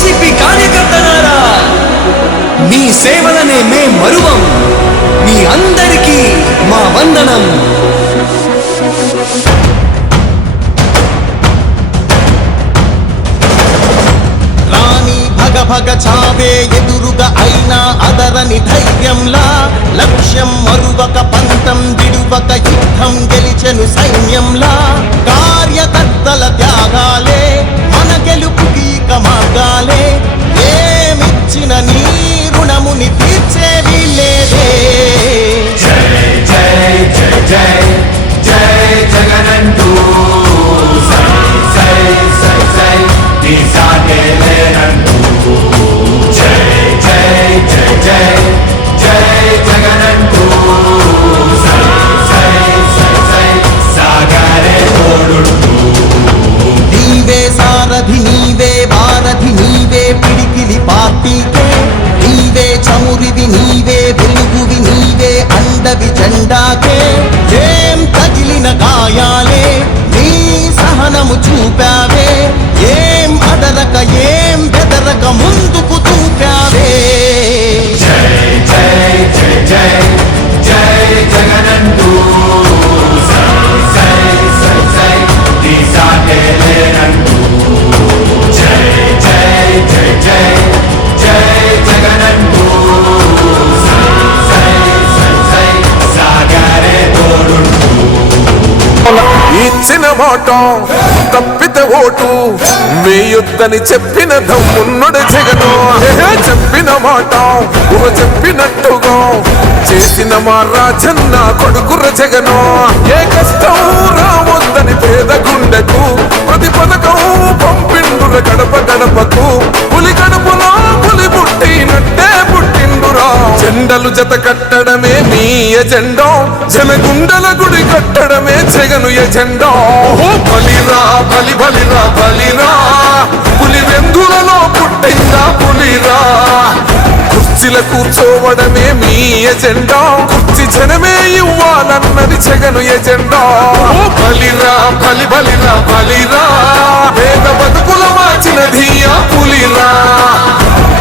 YCP కార్యకర్తలారా, మీ సేవలనే మే మరువం. మీ అందరికీ మా వందనం. భగ చావే ఎదురుగా అయినా అదరని ధైర్యంలా, లక్ష్యం మరువక పంతం విడువక యుద్ధం గెలిచెను సైన్యంలా. కార్యకర్తల త్యాగాలే మన గెలుపుకి ఇక మార్గాలే. ఏమిచ్చిన నీ రుణముని తీర్చేది లేదే. జై జై జై జై జై జగనంటూ సై సై సై సై నీ సాగే లేనంటూ. జై జై జై జై జై జగనంటూ సై సై సై సై సాగరే తోడుంటూ. నీవే సారథి నీవే వారధి నీవే పిడికిలి పార్టీకే. నీవే చమురివి నీవే వెలుగువి నీవే అండవి జెండాకే. ఏం తగిలిన గాయాలే నీ సహనము చూపావే. ఏం అదరక ఏం బెదరక ముందుకు చూపావే. జై జై జై జై జై జగనంటూ సై సై సై సై నీ సాగే లేనంటూ. జై జై జై జై జై జగనంటూ సై సై సై సై సాగరే తోడుంటూ. ఇచ్చిన మాట తప్పితే ఓటు వేయొద్దని చెప్పిన దమ్మున్నడు జగను. చెప్పిన మాట చెప్పినట్టుగా చేసిన మా రాజన్న కొడుకుర జగను. ఏ కష్టం రావద్దని పేద గుండెకు ప్రతి పథకం పంపిండుర గడప గడపకు. పులి గడపలో పులి పుట్టినట్టే పుట్టిండురా. జెండలు జత కట్టడమే మీ ఎజెండా, జనగుండల గుడి కట్టడమే జగను ఎజెండా. బలిరా బలి బలిరా బలిరా, పులి వెందులలో పుట్టిందా పులిరా. కుర్చీల కూర్చోవడమే మీ ఎజెండా, కుర్చీ జనమే ఇవ్వాలన్నది జగను ఎజెండా. బలిరా బలి బలిరా బలిరా, పేద బతుకుల మార్చినది ఆ పులిరా.